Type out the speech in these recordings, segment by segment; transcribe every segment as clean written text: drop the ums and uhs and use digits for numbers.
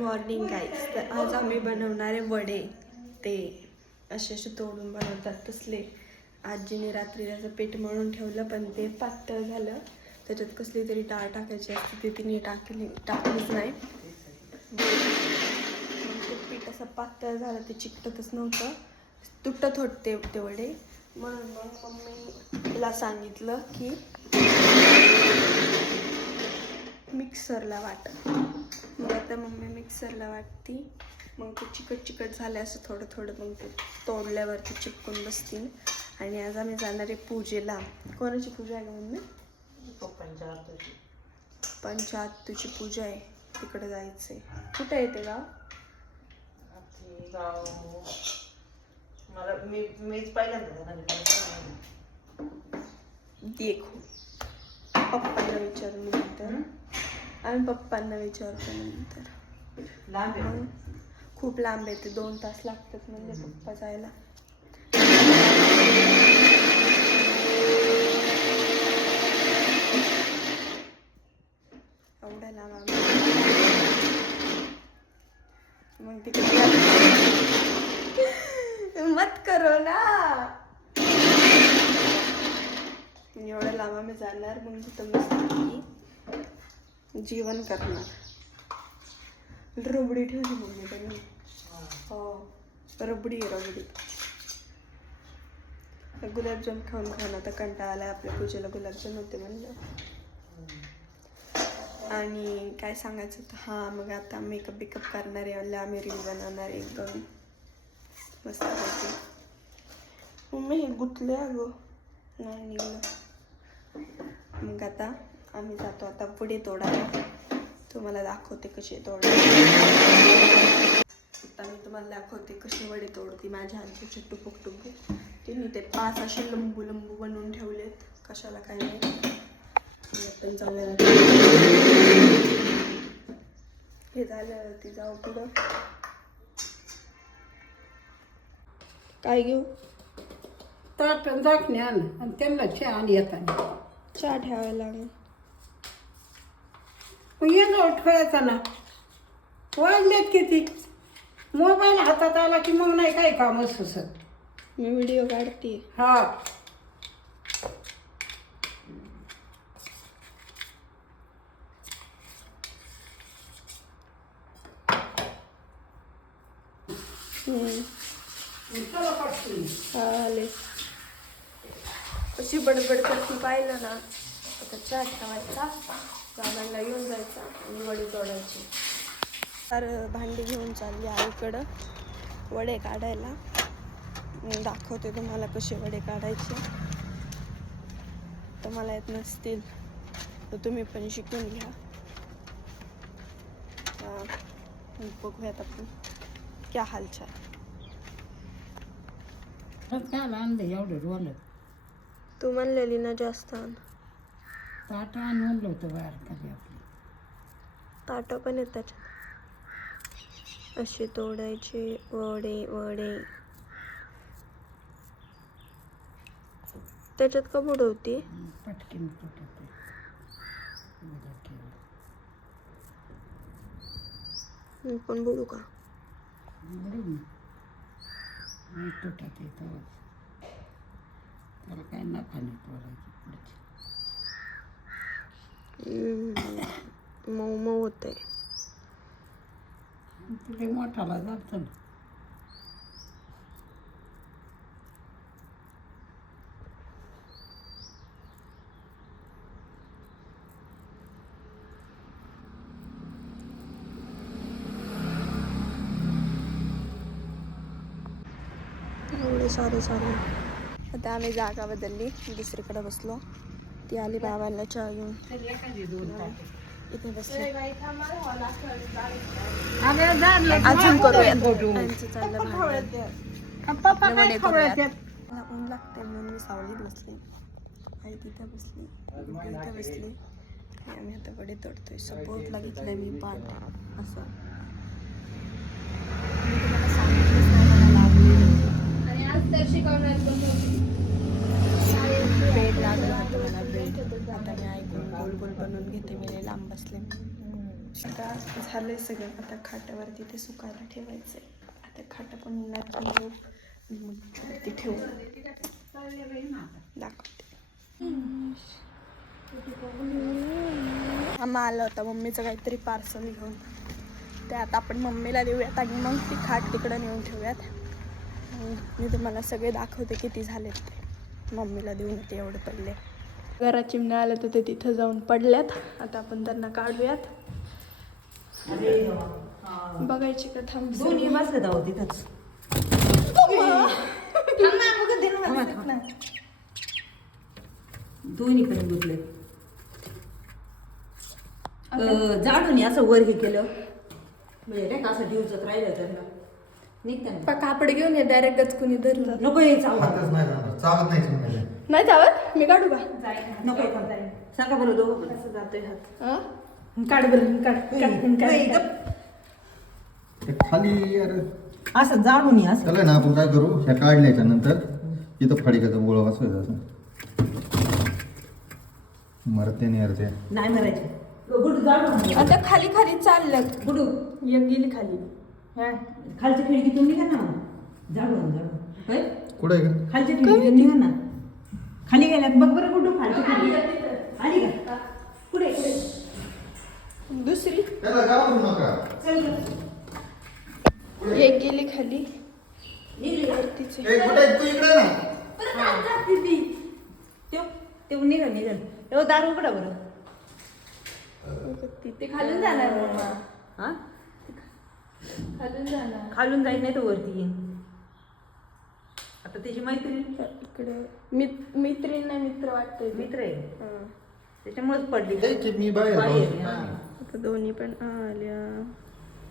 Morning गाईस. तर आज आम्ही बनवणारे वडे. ते असे असे तोडून बनवतात तसले. आजीने रात्री त्याचं पीठ मळून ठेवलं पण ते पातळ झालं. त्याच्यात कसली तरी डाळ टाकायची असते ती तिने टाकलीच नाही. ते पीठ असं पातळ झालं, ते चिकटतच नव्हतं, तुटत होते ते वडे. म्हणून मग मम्मी तिला सांगितलं की मिक्सरला वाट. मग आता मम्मी मिक्सरला वाटती. मग ते चिकट झालं असं थोडं थोडं. मग ते तोडल्यावरती चिपकून बसतील. आणि आज आम्ही जाणार आहे पूजेला. कोणाची पूजा आहे का मम्मी? पंचाहत्तरची पूजा आहे, तिकडे जायचंय. कुठे येते गाव? मला मीच पहिल्यांदा देखो पप्पांना विचारून नंतर. आम्ही पप्पांना विचारतो नंतर. लांब आहे, खूप लांब आहे ते, 2 तास लागतात म्हणजे पप्पा जायला. एवढ्या लांब मग तिकडे मत करो ना. एवढ्या लांब आम्ही जाणार. मग तिथं मस्त जेवण करणार. रबडी ठेवली मम्मी त्यांनी. हो रबडी गुलाबजाम खाऊन आता कंटाळा आलाय. आपल्या पूजेला गुलाबजाम होते म्हणलं. आणि काय सांगायचं होतं, हां मग आता मेकअप बिकअप करणार आहे म्हणलं. आम्ही रील बनवणार 1-2 मस्त पैकी. मम्मी हे गुतले अगं, नाही निघलं. मग आता आम्ही जातो आता पुढे तोडायला. तुम्हाला दाखवते कशी तोडायला. आता मी तुम्हाला दाखवते कशी वडे तोडते माझ्या आजीचे. टुपूक तिने ते 5 असे लंबू बनवून ठेवलेत. कशाला काय नाही. पण जाऊया, हे झाल्यावरती जाऊ पुढं. काय घेऊ? ताट झाकणे आण आणि त्यांना चहा आणि येताना चहा ठेवायला लागेल. मग येणार ठेवायचा ना. वाजलेत किती. मोबाईल हातात आला की मग नाही काही काम सुचत. मी व्हिडिओ काढते. हा आले कशी बडबड करती पाहिलं ना. आता चहा ठेवायचा, बाबांना घेऊन जायचा आणि वडी तोडायची. तर भांडी घेऊन चालली आईकडं वडे काढायला. दाखवते तुम्हाला कसे वडे काढायचे. तुम्हाला येत नसतील तर तुम्ही पण शिकून घ्या. बघूयात आपण क्या हालचाल. काय आणलं एवढं रोल. तू म्हणलेली ना जास्त आण. ताट आण म्हणलं होतं बाहेर खाली आपली. ताटं पण आहेत त्याच्यात. असे तोडायचे वडे. त्याच्यात का बुडवती? पटकीन तुटत. पण बुडू का? तुटत येतो. त्याला काय नफा नाही तोडायची पुढची. मऊ होते. तुला मोठाला जातो ना. एवढे सारे आता आम्ही जागा बदलली, दुसरीकडे बसलो. ती आली बाबांना चहा घेऊन. इथे बसले. अजून करूया. त्यांचं चाललं ऊन लागते म्हणून मी सावलीत बसले. आई तिथे बसली, इथे बसली. आम्ही आता वडे तोडतोय. सपोर्टला घेतलंय मी पाठ असं. बेड लागलं होतं मला. बेड आता मी ऐकून गोल बनवून घेते. मी लांब बसले. आता झालंय सगळं. आता खाटावरती ते सुकायला ठेवायचंय. आता खाटा पण उन्हात घेऊ मग वरती ठेवू. दाखवते. आम्हा आला होता मम्मीचं काहीतरी पार्सल घेऊन. ते आता आपण मम्मीला देऊयात आणि मग ती खाट तिकडं नेऊन ठेवूयात. मी तुम्हाला सगळे दाखवते किती झालेत ते. मम्मीला देऊन येते एवढे पडले. घरात चिमण्या आल्या तर ते तिथं जाऊन पडल्यात. आता आपण त्यांना काढूयात. बघायची का? थांब. दोन्ही बसले जाऊ तिथंच. दोन्ही पण गुतले. जाडून असं वर हे केलं म्हणजे नाही का असं दिवसात राहिलं त्यांना निघतं. कापड घेऊन ये डायरेक्ट गचकुनी धरलं. नको यायचं आवाज. हातच नाही जाणार. चालत नाही समजायला. नाही चावत? मी काढू का? नको येतं. सांगा बरं दोघं पण. असं जातोय हात. काढ बरं. काढ. ते खाली यार असं जाडून ये असं. चला ना आपण काय करू, ह्या काढल्याच्या नंतर इथं फडक्याचा गोळा बसवायचा असं. मरते नाही यार ते. नाही मरायचे. गुडू जाडून. आता खाली खाली चाललं. गुडू एक गेली खाली. खालची खिडकीतून निघा ना. जाडून होय? कुठे आहे का? खालच्या खिडकीतून निघा ना. खाली गेल्यात बघ बरं गुडू. खालची खिडकी आली का? पुढे दुसरी त्याला घाबरू नका. चल एक गेली खाली. वरतीचे. ए, कुठे आहे? तू इकडे ना. ते निघाल तेव्हा दार उघडा बरं. ते खालून जाणार मम्मा. हा खालून जाणार. खालून जाईल नाही तर वरती येईन. आता त्याची मैत्रीण इकडे मैत्रीण नाही मित्र वाटतंय. मित्र आहे त्याच्यामुळेच पडली. ए, की मी बाहेर बाहेर, जाऊ. हा. आता दोन्ही पण आल्या.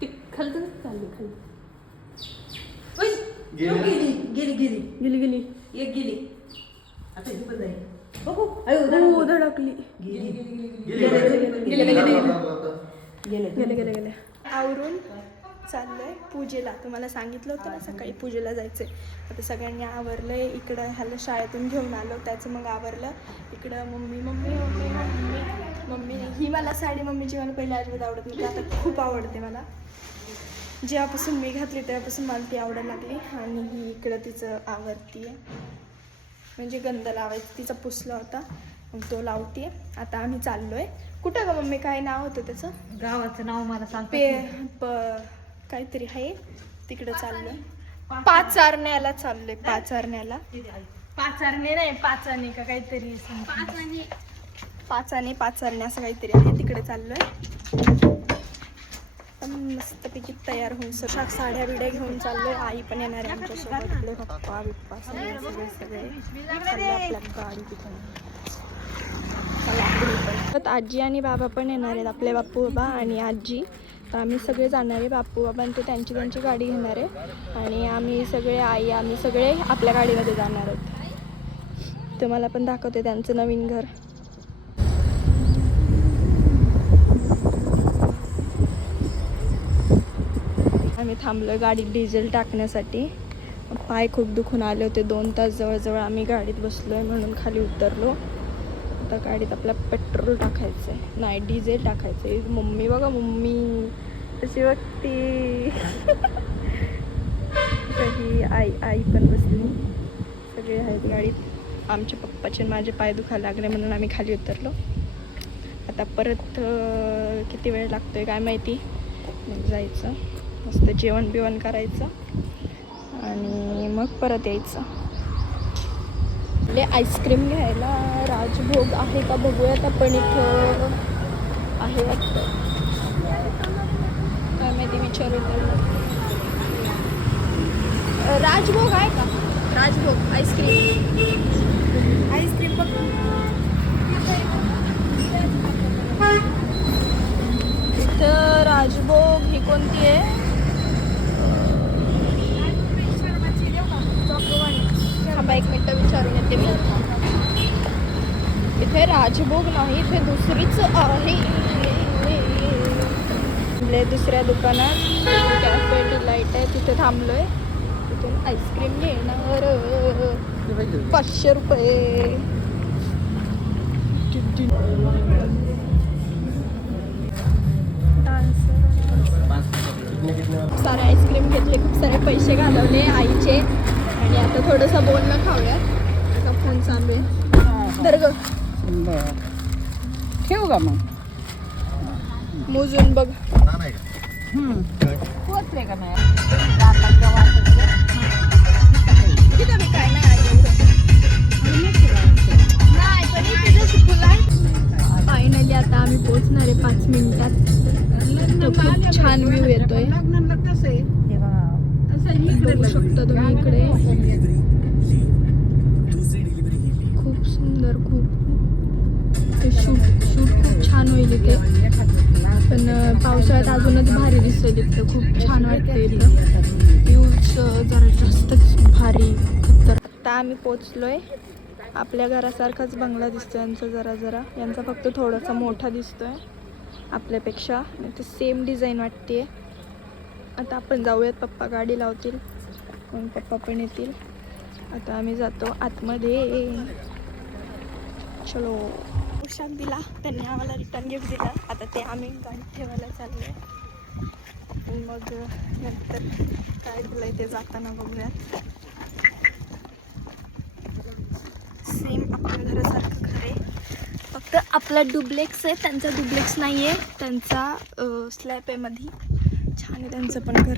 ती खालतच चालली खाली. ओय, गेली गेली गेली गेली गेली. एक गेली. आता ही पण जाईल. बघू हो धडकली. गेली गेले गेले गेले. आवरून चाललंय पूजेला. तुम्हाला सांगितलं होतं ना सकाळी पूजेला जायचंय. आता सगळ्यांनी आवरलंय. इकडं ह्याला शाळेतून घेऊन आलो त्याचं मग आवरलं. इकडं mummy mummy mummy mummy mummy ही मला साडी मम्मीची मला पहिल्या अजिबात आवडत नव्हती. आता खूप आवडते मला. जेव्हापासून मी घातली तेव्हापासून मला ती आवडायला लागली. आणि ही इकडं तिचं आवडती आहे म्हणजे गंध लावायचं तिचा पुसला होता मग तो लावतीये. आता आम्ही चाललोय. कुठं ग मम्मी? काय नाव होतं त्याचं? गावाचं नाव मला सांग. काहीतरी आहे तिकडं चाललोय. पाचारण्याला चाललोय. पाचारण्याला. पाचारणे नाही पाचाने का काहीतरी. पाचारणे असं काहीतरी आहे. तिकडे चाललोय. मस्तपैकी तयार होऊन सगळ्या साड्या बिड्या घेऊन चाललोय. आई पण येणार आहे आमच्यासोबत. आपले पप्पा बिप्पा सगळे सगळे सगळे आपल्या गाडी तिथून. आजी आणि बाबा पण येणार आहेत. आपले बापू बाबा आणि आजी. तर आम्ही सगळे जाणार आहे. बापू बाबा ते त्यांची गाडी घेणार आहे आणि आम्ही सगळे आम्ही सगळे आपल्या गाडीमध्ये जाणार आहोत. तुम्हाला पण दाखवते त्यांचं नवीन घर. आम्ही थांबलो गाडीत डिझेल टाकण्यासाठी. पाय खूप दुखून आले होते. 2 तास जवळजवळ आम्ही गाडीत बसलोय म्हणून खाली उतरलो. आता गाडीत आपला पेट्रोल टाकायचं आहे. नाही डिझेल टाकायचं आहे. मम्मी बघा मम्मी कशी बघती. ही आई पण बसली. सगळे आहेत गाडीत. आमच्या पप्पाचे माझे पाय दुखायला लागले म्हणून आम्ही खाली उतरलो. आता परत किती वेळ लागतोय काय माहिती. मग जायचं मस्त जेवण बिवण करायचं आणि मग परत यायचं. आईस्क्रीम घ्यायला राजभोग आहे का बघूयात आपण. इथं आहे वाटतं काय माहिती विचारू. राजभोग आहे का? राजभोग आईस्क्रीम बघ. इथं राजभोग ही कोणती आहे? थांबा 1 मिनिट विचारून येते मी. इथे राजभोग नाही इथे दुसरीच आहे. दुसऱ्या दुकानात कॅफे डिलाईट आहे तिथे थांबलोय. तिथून आईस्क्रीम घेणार 500 रुपये. खूप सारे आईस्क्रीम घेतले, खूप सारे पैसे घालवले आईचे आणि आता थोडंसं बोलणं खाऊयात. त्याचा फोन चालू आहे. तर ग बरं ठेवू का मग? मोजून बघ. नाही का? पोचले का नाही? किती मी काय नाही आहे नाही पण इथे जशी फुलं आहे. फायनली आता आम्ही पोचणार आहे 5 मिनिटात. तर खूप छान व्ह्यू येतोय. लग्नाला कसं आहे? हे बघा असं बघू शकता तुम्ही इकडे. खूप सुंदर, खूप शूट खूप छान होईल इथे. पण पावसाळ्यात अजूनच भारी दिसतं इथं. खूप छान वाटतं इथं. व्ह्यूज जरा जास्तच भारी खतर. आता आम्ही पोचलोय. आपल्या घरासारखाच बंगला दिसतोय यांचा जरा. यांचा फक्त थोडासा मोठा दिसतोय आपल्यापेक्षा. ते सेम डिझाईन वाटते. आता आपण जाऊयात. पप्पा गाडी लावतील, मग पप्पा पण येतील. आता आम्ही जातो आतमध्ये. चलो. पोशाख दिला त्यांनी आम्हाला, रिटर्न गिफ्ट दिलं. आता ते आम्ही गाडीत ठेवायला चाललोय. मग नंतर काय दिलंय ते जाताना बघूयात. सेम आपल्या घरासारखं घर आहे, फक्त आपला डुप्लेक्स आहे, त्यांचा डुप्लेक्स नाही आहे. त्यांचा स्लॅब आहे मध्ये. छान आहे त्यांचं पण घर.